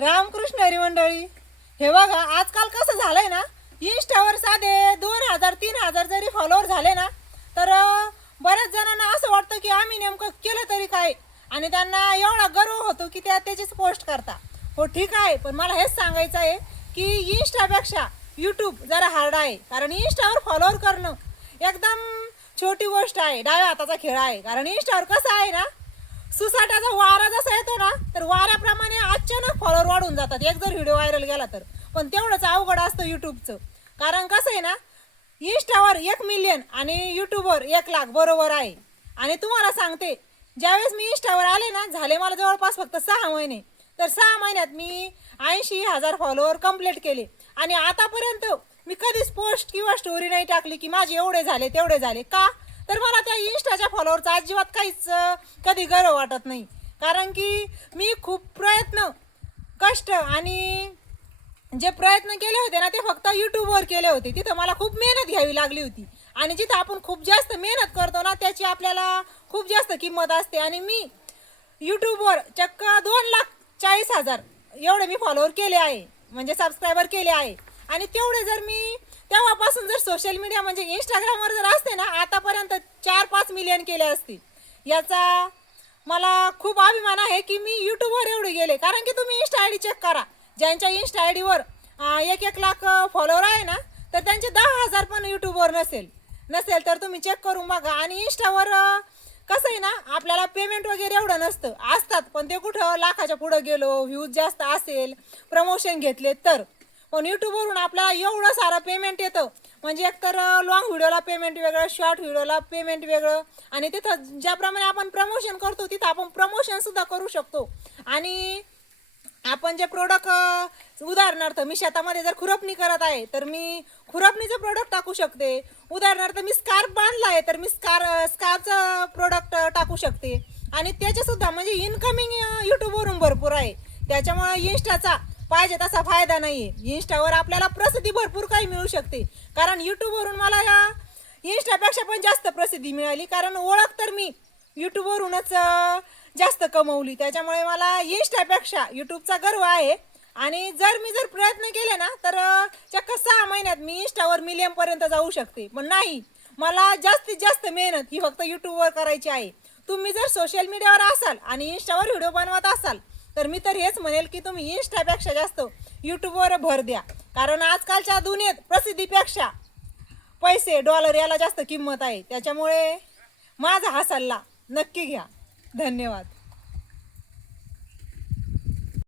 रामकृष्ण हरी मंडळी. हे बघा, आजकाल कसं झालंय ना, इंस्टावर साधे 2000-3000 जरी फॉलोअर झाले ना, तर बऱ्याच जणांना असं वाटतं की आम्ही नेमकं केलं तरी काय, आणि त्यांना एवढा गर्व होतो की त्या त्याचीच पोस्ट करता. हो ठीक आहे, पण मला हेच सांगायचं आहे की इंस्टापेक्षा यूट्यूब जरा हार्ड आहे. कारण इंस्टावर फॉलोअर करणं एकदम छोटी गोष्ट आहे, डाव्या हाताचा खेळ आहे. कारण इंस्टावर कसं आहे ना, सुसाटाचा वारा जसा येतो ना, तर वाऱ्याप्रमाणे अचानक फॉलोअर वाढून जातात एक जर व्हिडिओ व्हायरल गेला तर. पण तेवढंच अवघड असतं यूट्यूबचं. कारण कसं आहे ना, इंस्टावर 1 मिलियन आणि यूट्यूबवर 1 लाख बरोबर आहे. आणि तुम्हाला सांगते, ज्यावेळेस मी इंस्टावर आले ना, झाले मला जवळपास फक्त 6 महिने. तर 6 महिन्यात मी 80,000 फॉलोअर कंप्लीट केले. आणि आतापर्यंत मी कधीच पोस्ट किंवा स्टोरी नाही टाकली की माझे एवढे झाले तेवढे झाले. का? तर मला त्या इंस्टाच्या फॉलोअरचा अजिबात काहीच कधी गर्व वाटत नाही. कारण की मी खूप प्रयत्न, कष्ट आणि जे प्रयत्न केले होते ना, ते फक्त यूट्यूबवर केले होते. तिथं मला खूप मेहनत घ्यावी लागली होती. आणि जिथं आपण खूप जास्त मेहनत करतो ना, त्याची आपल्याला खूप जास्त किंमत असते. आणि मी यूट्यूबवर चक्क 2,40,000 एवढे मी फॉलोअर केले आहे, म्हणजे सबस्क्रायबर केले आहे. आणि तेवढे जर मी तेव्हापासून जर सोशल मीडिया म्हणजे इंस्टाग्रामवर जर असते ना, आतापर्यंत 4-5 मिलियन केले असते. याचा मला खूप अभिमान आहे की मी यूट्यूबवर एवढे गेले. कारण की तुम्ही इंस्टा आय डी चेक करा, ज्यांच्या इंस्टा आय डीवर 1-1 लाख फॉलोअर आहे ना, तर त्यांचे 10,000 पण यूट्यूबवर नसेल तर तुम्ही चेक करून बघा. आणि इंस्टावर कसं आहे ना, आपल्याला पेमेंट वगैरे एवढं नसतं, असतात पण ते कुठं लाखाच्या पुढं गेलो, व्ह्यूज जास्त असेल, प्रमोशन घेतले तर. पण यूट्यूबवरून आपल्याला एवढं सारं पेमेंट येतं. म्हणजे एकतर लॉंग व्हिडिओला पेमेंट वेगळं, शॉर्ट व्हिडिओला पेमेंट वेगळं. आणि तिथं ज्याप्रमाणे आपण प्रमोशन करतो तिथं आपण प्रमोशनसुद्धा करू शकतो. आणि आपण जे प्रोडक्ट, उदाहरणार्थ मी शेतामध्ये जर खुरपणी करत आहे तर मी खुरपणीचं प्रोडक्ट टाकू शकते. उदाहरणार्थ मी स्कार्फ बांधला आहे तर मी स्कार्फचं प्रोडक्ट टाकू शकते. आणि त्याचेसुद्धा म्हणजे इन्कमिंग यूट्यूबवरून भरपूर आहे. त्याच्यामुळे इंस्टाचा पाहिजे तसा फायदा नाही आहे. इंस्टावर आपल्याला प्रसिद्धी भरपूर काही मिळू शकते. कारण यूट्यूबवरून मला या इंस्टापेक्षा पण जास्त प्रसिद्धी मिळाली. कारण ओळख तर मी यूट्यूबवरूनच जास्त कमवली. त्याच्यामुळे मला इंस्टापेक्षा यूट्यूबचा गर्व आहे. आणि जर प्रयत्न केले ना, तर चक्क 6 महिन्यात मी इंस्टावर मिलियनपर्यंत जाऊ शकते. पण नाही, मला जास्तीत जास्त मेहनत ही फक्त यूट्यूबवर करायची आहे. तुम्ही जर सोशल मीडियावर असाल आणि इंस्टावर व्हिडिओ बनवत असाल, तर मी तर हेच म्हणेल की तुम्ही इंस्टापेक्षा जास्त यूट्यूबवर भर द्या. कारण आजकालच्या दुनियेत प्रसिद्धीपेक्षा पैसे, डॉलर याला जास्त किंमत आहे. त्याच्यामुळे माझा हा सल्ला नक्की घ्या. धन्यवाद.